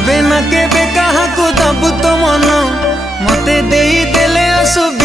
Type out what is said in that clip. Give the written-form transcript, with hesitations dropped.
केबे ना केबे कहा को दबु तो मन मते देई देले असु